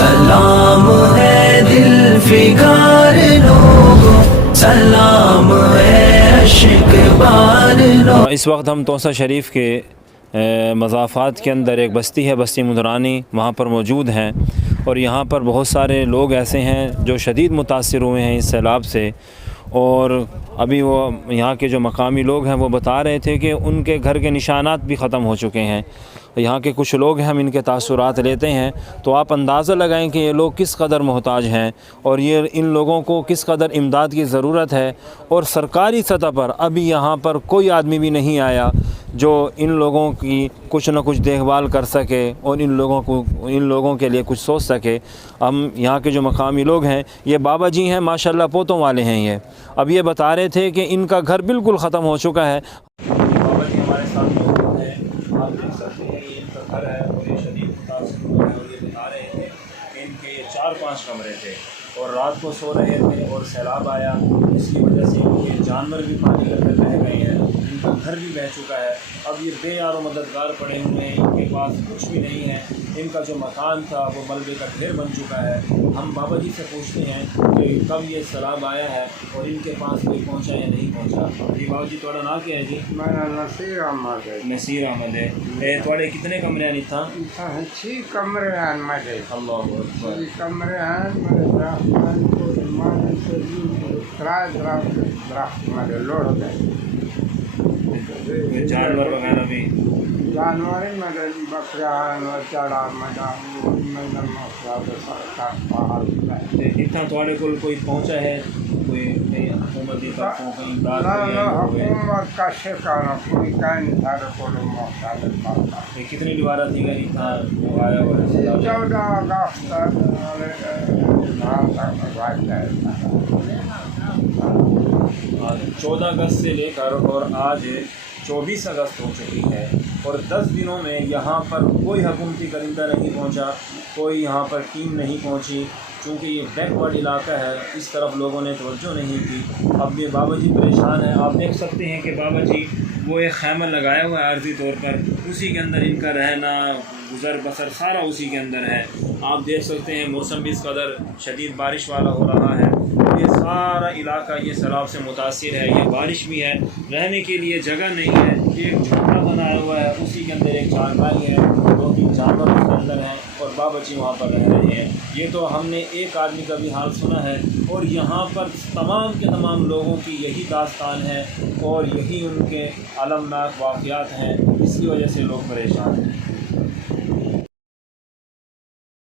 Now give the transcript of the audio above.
سلام ہے دل فگار لوگوں، سلام ہے عشق بار لوگوں۔ اس وقت ہم توسہ شریف کے مضافات کے اندر ایک بستی ہے، بستی مدرانی، وہاں پر موجود ہیں، اور یہاں پر بہت سارے لوگ ایسے ہیں جو شدید متاثر ہوئے ہیں اس سیلاب سے، اور ابھی وہ یہاں کے جو مقامی لوگ ہیں وہ بتا رہے تھے کہ ان کے گھر کے نشانات بھی ختم ہو چکے ہیں۔ یہاں کے کچھ لوگ ہیں، ہم ان کے تاثرات لیتے ہیں تو آپ اندازہ لگائیں کہ یہ لوگ کس قدر محتاج ہیں اور یہ ان لوگوں کو کس قدر امداد کی ضرورت ہے، اور سرکاری سطح پر ابھی یہاں پر کوئی آدمی بھی نہیں آیا جو ان لوگوں کی کچھ نہ کچھ دیکھ بھال کر سکے اور ان لوگوں کے لیے کچھ سوچ سکے۔ ہم یہاں کے جو مقامی لوگ ہیں، یہ بابا جی ہیں، ماشاءاللہ پوتوں والے ہیں یہ، اب یہ بتا رہے تھے کہ ان کا گھر بالکل ختم ہو چکا ہے۔ بابا جی ہمارے ساتھ موجود ہیں، آپ دیکھ سکتے ہیں یہ ان کا گھر ہے اور یہ شدید متاثر ہوئے ہیں، اور یہ بتا رہے تھے کہ ان کے 4-5 کمرے تھے اور رات کو سو رہے تھے اور سیلاب آیا، اس کی وجہ سے ان کے جانور بھی پانی کے اندر بہہ گئے ہیں، ان کا گھر بھی بہہ چکا ہے۔ اب یہ بے یار و مددگار پڑے ہوئے ہیں، ان کے پاس کچھ بھی نہیں ہے، ان کا جو مکان تھا وہ ملبے کا ڈھیر بن چکا ہے۔ ہم بابا جی سے پوچھتے ہیں کہ کب یہ سیلاب آیا ہے اور ان کے پاس کوئی پہنچا یا نہیں پہنچا۔ جی بابا جی تھوڑا نام کیا ہے جی؟ میرا نصیر احمد ہے۔ نصیر احمد ہے۔ تھوڑے کتنے کمرے نہیں تھا؟ 6 کمرے ہیں میرے۔ اللہ اکبر۔ 6 کمرے ہیں میرے، درخت میرے لوڑ گئے۔ جانور وغیرہ بھی؟ جانور میرے بکریاں چڑھا اتنا تھوڑے کو کوئی پہنچا ہے، کوئی حکومتی طرفوں کہیں امداد ہوئے؟ حکومت کا شکار کوئی کہیں سارے کو محتاج کرتا۔ کتنی دوبارہ تھی گئی تھا وہ آیا ہوا ہے؟ 14 اگست 14 اگست سے لے کر اور آج 24 اگست ہو چکی ہے، اور 10 دنوں میں یہاں پر کوئی حکومتی کرندہ نہیں پہنچا، کوئی یہاں پر ٹیم نہیں پہنچی، چونکہ یہ بیک ورڈ علاقہ ہے، اس طرف لوگوں نے توجہ نہیں کی۔ اب یہ بابا جی پریشان ہیں، آپ دیکھ سکتے ہیں کہ بابا جی وہ ایک خیمہ لگایا ہوا ہے عارضی طور پر، اسی کے اندر ان کا رہنا گزر بسر سارا اسی کے اندر ہے۔ آپ دیکھ سکتے ہیں موسم بھی اس قدر شدید بارش والا ہو رہا ہے، یہ سارا علاقہ یہ سیلاب سے متاثر ہے، یہ بارش بھی ہے، رہنے کے لیے جگہ نہیں ہے، ایک جھوپڑا بنایا ہوا ہے، اسی کے اندر ایک چارپائی ہے، 2-3 جانور اس کے اندر ہیں، اور بابا جی وہاں پر رہ رہے ہیں۔ یہ تو ہم نے ایک آدمی کا بھی حال سنا ہے، اور یہاں پر تمام کے تمام لوگوں کی یہی داستان ہے اور یہی ان کے المناک واقعات ہیں، اس کی وجہ سے لوگ پریشان ہیں۔